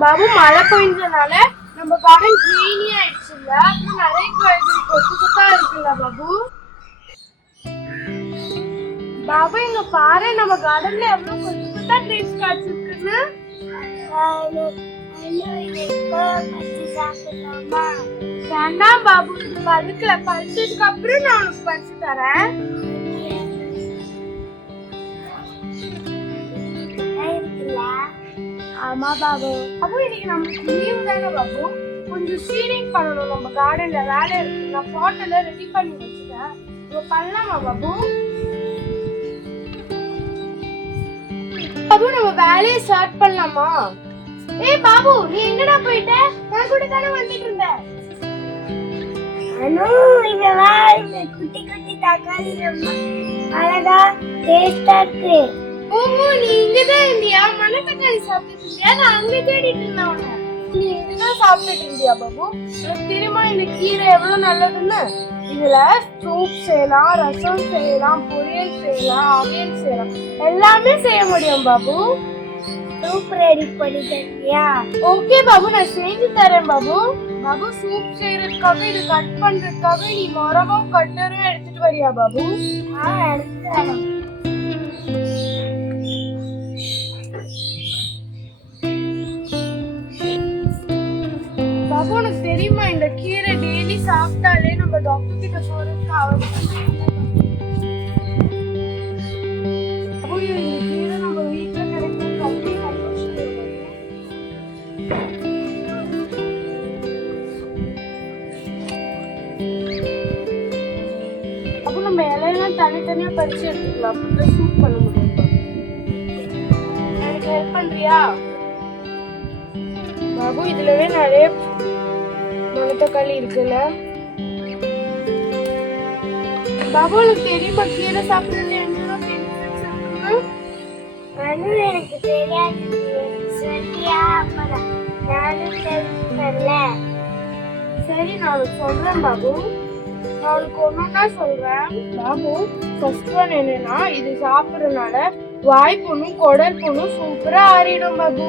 பாபு மழை பெஞ்சனால நம்ம கார்டன் கிரீனி ஆயிடுச்சுல்ல, அப்புறம் நிறைய காய்கறி கொத்து கொத்தா இருக்குல்ல பாபு. பாபு இங்க பாரு, நம்ம கார்டன்ல எவ்வளவு கொத்து கொத்தா கிரேப்ஸ் காய்ச்சிருக்குன்னு. வேண்டாம் பாபு, இது பழுக்கல. பழுத்ததுக்கு அப்புறம் நான் உனக்கு பறிச்சு தரேன். ஆமா பாபு. அப்போ இன்னைக்கு நமக்கு லீவ் தானே பாபு, கொஞ்சம் சீடிங் பண்ணணும். நம்ம கார்டன்ல வேலை இருக்கு. நான் பாட்டில ரெடி பண்ணி வச்சுட்டேன். இப்போ பண்ணலாமா பாபு? பாபு நம்ம வேலையை ஸ்டார்ட் பண்ணலாமா? ஏய் பாபு, நீ எங்கடா போயிட்ட? நான் கூட தானே வந்துட்டு இருந்தேன். அனு, இங்க வா. இந்த குட்டி குட்டி தக்காளி ரொம்ப அழகா டேஸ்டா இருக்கு. ஓஹோ, நீ இங்கதான் இருந்தியா? மணத்தக்காளி சாப்பிட்டு இருந்தியா? நான் அங்க தேடிட்டு இருந்தேன் உன்னை. நீ இதுதான் சாப்பிட்டுட்டு இருந்தியா பாபு? எனக்கு தெரியுமா இந்த கீரை எவ்வளவு நல்லதுன்னு? இதுல சூப் செய்யலாம், ரசம் செய்யலாம், பொரியல் செய்யலாம், அவியல் செய்யலாம், எல்லாமே செய்ய முடியும் பாபு. சூப் ரெடி பண்ணி தரியா? ஓகே பாபு, நான் செஞ்சு தரேன் பாபு. பாபு, சூப் செய்யறதுக்காக இது கட் பண்றதுக்காக நீ மரமும் கட்டரும் எடுத்துட்டு வரியா பாபு? எடுத்துட்டு வரேன். பாபு, உனக்கு தெரியுமா இந்த கீரை டெய்லி சாப்பிட்டாலே நம்ம டாக்டர் கிட்ட போறதுக்கு அவசியம். பாபு, இந்த கீரை நம்ம வீட்டுல கிடைக்கும் கல்வி சந்தோஷம். அப்போ நம்ம இலையெல்லாம் தனித்தனியா பறிச்சு எடுத்துக்கலாம். அப்பதான் சூப் பண்ண முடியும். எனக்கு ஹெல்ப் பண்றியா பாபு? இதுலவே நிறைய மணத்தக்காளி இருக்குல்ல பாபு. உனக்கு தெரியுமா கீரை சாப்பிடுறது என்னென்ன பெனிஃபிட்ஸ் இருக்குன்னு? அனு, எனக்கு தெரியாது. சரியா? அப்புறம் நானும் தெரிஞ்சுக்கல. சரி, நான் உனக்கு சொல்றேன் பாபு. நான் உனக்கு ஒன்னொன்னா சொல்றேன் பாபு. ஃபர்ஸ்ட் ஒன் என்னன்னா, இது சாப்பிடுறதுனால வாய் புண்ணும் குடல் புண்ணும் சூப்பரா ஆறிடும் பாபு.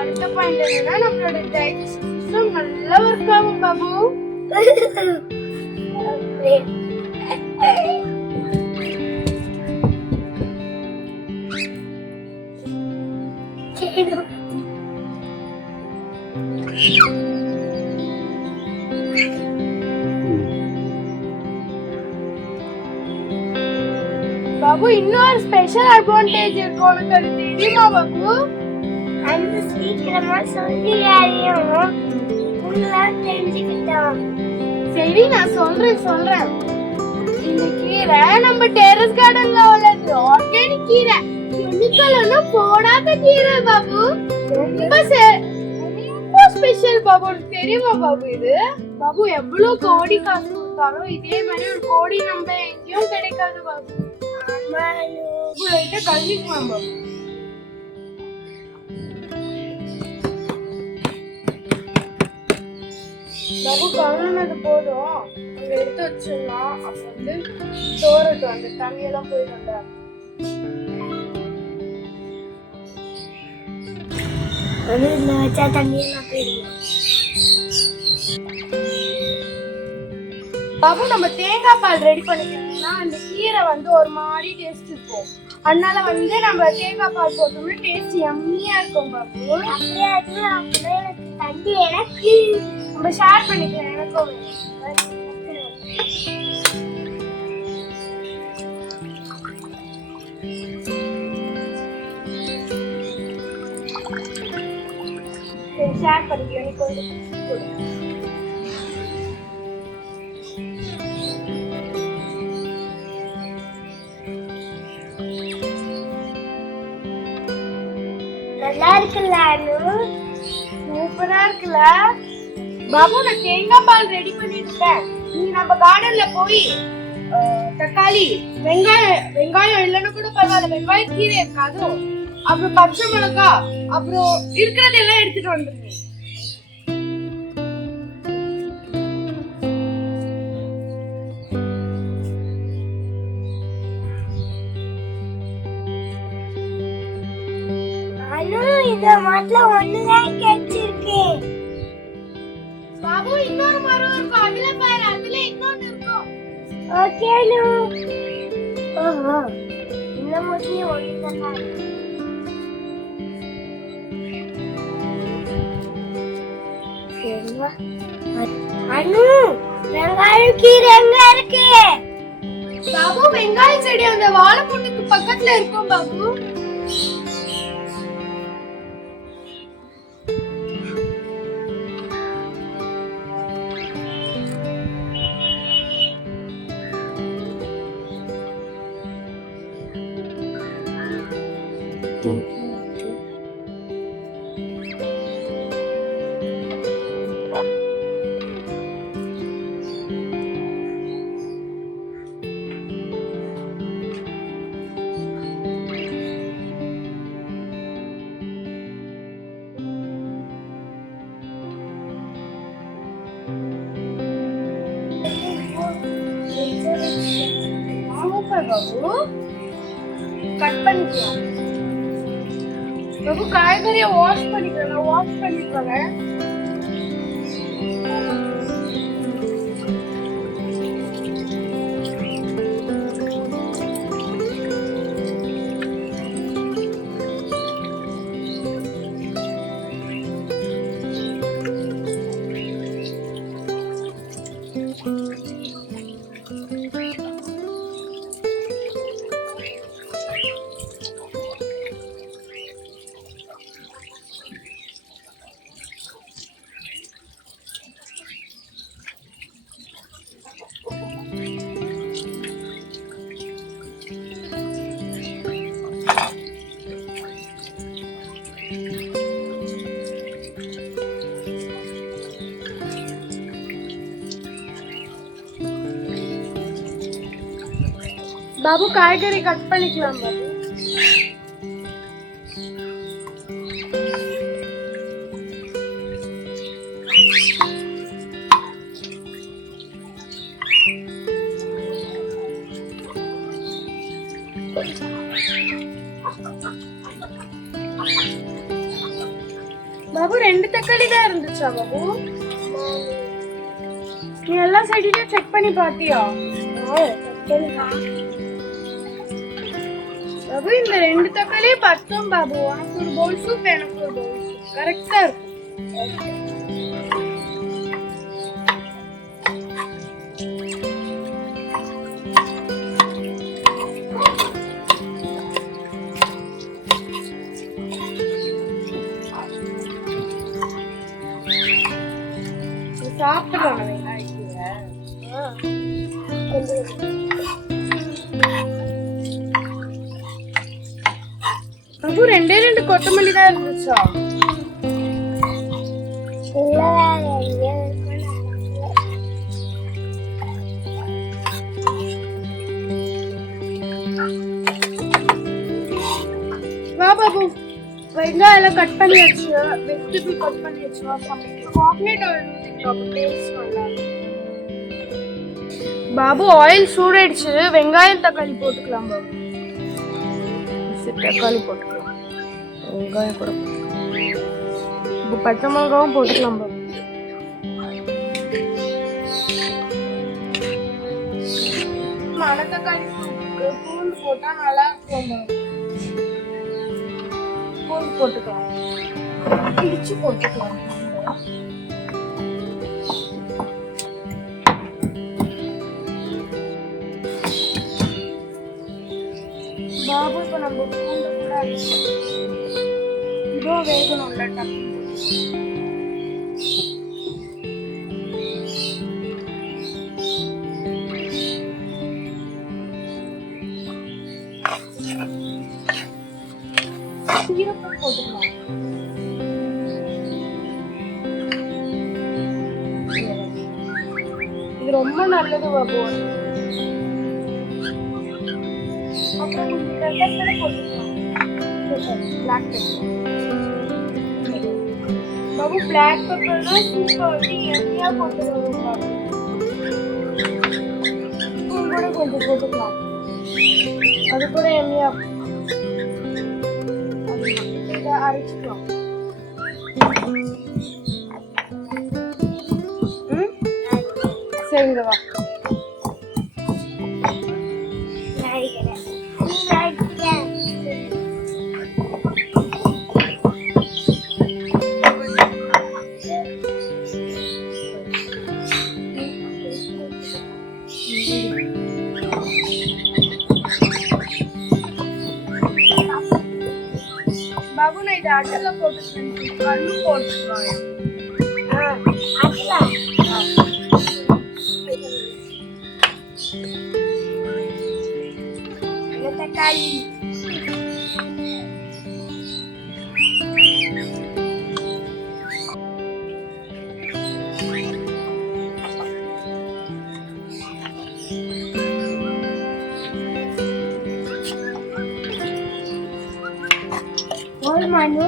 அடுத்த பாயிண்ட் என்னன்னா, நம்மளோட டைஜஸ்ட் சிஸ்டம் நல்லா ஒர்க் ஆகும் பாபு. பாபு, இன்னொரு ஸ்பெஷல் அட்வான்டேஜ் இருக்கு. உனக்கு அது தெரியுமா பாபு? அந்த சீக்கிரமா சொல்லி யாரையும் தெரிஞ்சுக்கிட்டோம். சரி, நான் சொல்றேன். இந்த கீரை நம்ம டெரஸ் கார்டன்ல உள்ளது ஆர்கானிக் கீரை. கெமிக்கல் ஒன்னும் போடாத கீரை பாபு. ரொம்ப ஸ்பெஷல் பாபு. உனக்கு தெரியுமா பாபு இது? பாபு, எவ்வளவு கோடி காசு கொடுத்தாலும் இதே மாதிரி ஒரு கோடி நம்ம எங்கேயும் கிடைக்காது பாபு. கல்விக்குமாம் பாபு. பாபு, கழுவுனது போதும், அங்க எடுத்து வச்சிடலாம். அப்ப வந்து தோரட்டும், அந்த தண்ணியெல்லாம் போயிடும்ல. வச்சா தண்ணியெல்லாம் போயிடும். பாபு, நம்ம தேங்காய் பால் ரெடி பண்ணிக்கணும்னா அந்த கீரை வந்து ஒரு மாதிரி டேஸ்ட் இருக்கும். அதனால வந்து நம்ம தேங்காய் பால் போட்டோம்னா டேஸ்ட் யம்மியா இருக்கும் பாபு. அப்படியே எனக்கு தண்ணி எனக்கு நம்ம ஷேர் பண்ணிக்கலாம். எனக்கும் ஷேர் பண்ணிக்கலாம். எனக்கு வந்து நல்லா இருக்குல்ல அனு? சூப்பரா இருக்குல்ல பாபு. நான் தேங்காய் பால் ரெடி பண்ணிட்டேன். நீ நம்ம கார்டன்ல போய் தக்காளி, வெங்காயம் இல்லைன்னா கூட பரவாயில்ல, வெங்காயம் கீரை இருக்காது, அப்புறம் பச்சை மிளகாய், அப்புறம் இருக்கிறதெல்லாம் எடுத்துட்டு வந்துருங்க. அனு, இந்த மாட்டுல ஒண்ணுதான் கிடைச்சிருக்கு. ஓகே அனு. ஓஹோ, இந்த மாதிரி ஒன்றுதான். சரிவா. அனு, வெங்காயம் கீரை எங்க இருக்கு? பாபு வெங்காய செடி அந்த வாழைப்பூட்டுக்கு பக்கத்துல இருக்கும் பாபு. சூப்பர் பாபு. கட் பண்ணிக்கலாம் பாபு. காய்கறியை வாஷ் பண்ணிக்கலாம். வாஷ் பண்ணிக்கோங்க. பாபு காய்கறி கட் பண்ணிக்கலாம் பாபு. பாபு 2 தக்காளி தான் இருந்துச்சா பாபு? நீ எல்லா சைடுலயும் செக் பண்ணி பாத்தியா? பாபு இந்த 2 தக்காளியே பத்தும் பாபு. உனக்கு ஒரு பவுல் சூப், எனக்கு ஒரு பவுல் சூப். கரெக்டா இருக்கும். சாப்பிடலாம் வெங்காயத்துல. பாபு 2 கொத்தமல்லி தான் இருந்துச்சா? இல்ல, வேற எங்க இருக்கு? வா பாபு, வெங்காயம் எல்லாம் கட் பண்ணி வச்சு, வெஜிடபிள் கட் பண்ணி வச்சு சமைக்கலாம். சாக்லேட் ஆயில் ஊத்திக்கலாம், டேஸ்ட் நல்லா இருக்கும். பாபு ஆயில் சூடாயிடுச்சு. வெங்காயம் தக்காளி போட்டுக்கலாம் பாபு. தக்காளி போட்டுக்கலாம், வெங்காயம் கூட இப்போ பச்சை மிளகாவும் போட்டுக்கலாம் பாபு. மணத்தக்காளி சூப்புக்கு பூண்டு போட்டா நல்லா இருக்கும் பாபு. பூண்டு போட்டுக்கலாம், இடிச்சு போட்டுக்கலாம். பாபு இப்போ நம்ம பூண்டு கூட இதோ வேகணும்ல டக்கு. சீரகம் போட்டுக்கலாம். இது ரொம்ப நல்லது பாபு. அப்புறம் பெப்பர் போட்டுக்கலாம். பிளாக் பெப்பர் பாபு. பிளாக் பெப்பர் தான் சூப்பை வந்து எண்ணெயா கொண்டு வரும் பாபு. கூட கொஞ்சம் போட்டுக்கலாம். அது கூட எண்ணெயா அரைச்சிக்கலாம். சரிங்க வா. பாட்டில போட்டு கண்ணு போட்டுக்கலாம். அக்கா தக்காளி ஒரு மனு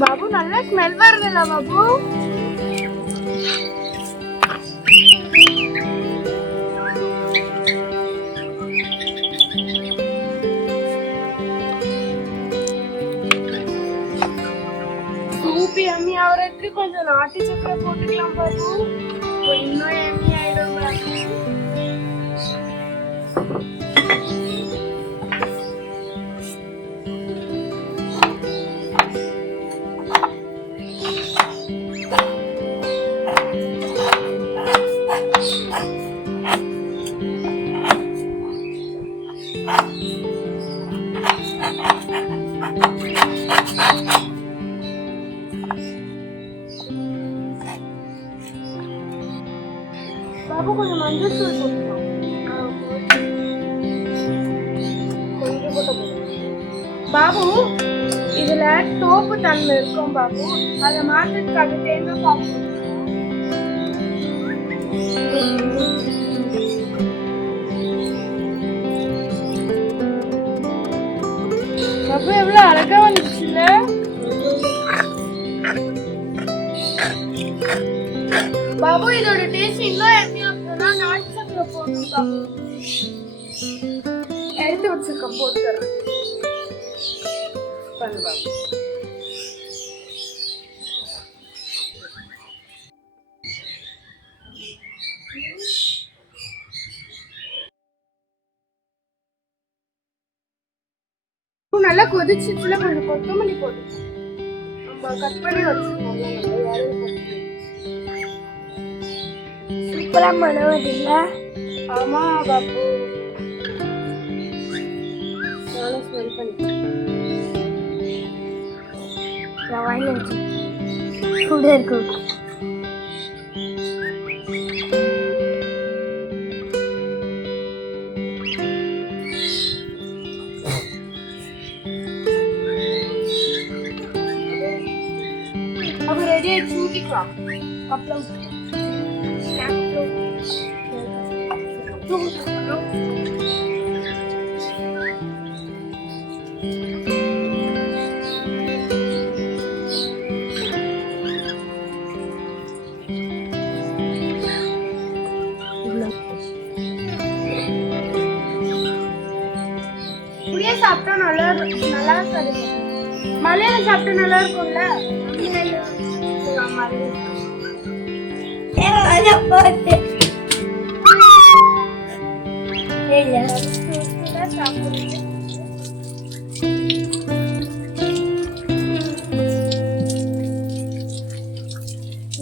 பாபு நல்லா ஸ்மெல் வருதுல்ல பாபு? சூப் எம்மி ஆகிறதுக்கு கொஞ்சம் நாட்டு சக்கரை போட்டுக்கலாம் பாபு. இன்னும் எம்மி ஆயிடும் பாபு. பாபு கொஞ்சம் மஞ்சள் தூள் போட்டுக்கலாம். கொஞ்சம் போட்டு பாபு, இதுல சோப்பு தன்மை இருக்கும் பாபு. அதை மாற்றத்துக்காக தேங்காய் பால் பாபு எவ்வளவு அழகா வந்துச்சுல்ல? பாபு இதோட டேஸ்ட் இன்னும் எம்மியா இருக்குன்னா நாட்டு சக்கரை போடணும் பாபு. எடுத்து வச்சிருக்கேன், போட்டு தரேன். பண்ணு பாபு. நல்லா கொதிச்சுச்சுல, கொஞ்சம் கொத்தமல்லி போட்டு நம்ம கட் பண்ணி வச்சிருக்கோம். சூப்பரா மனம் வருதுல்ல? ஆமா பாபு, நானும் ஸ்மெல் பண்ணிட்டேன். வாயில வச்சு கூட இருக்கும். அப்ப ரெடி ஆயிடுச்சு, ஊத்திக்கலாம். கப்ல இப்படியே சாப்பிட்டா நல்லா நல்லா இருக்காது. மலையில சாப்பிட்டா நல்லா இருக்கும்ல?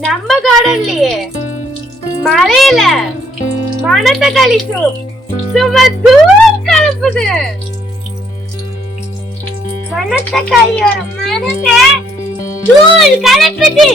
நம்ம கார்டன்லயே மலையில மணத்தக்காளி சூப் சும்மா தூள் கலப்புது. மணத்தக்காளியோட மனமே தூள் கலக்குது.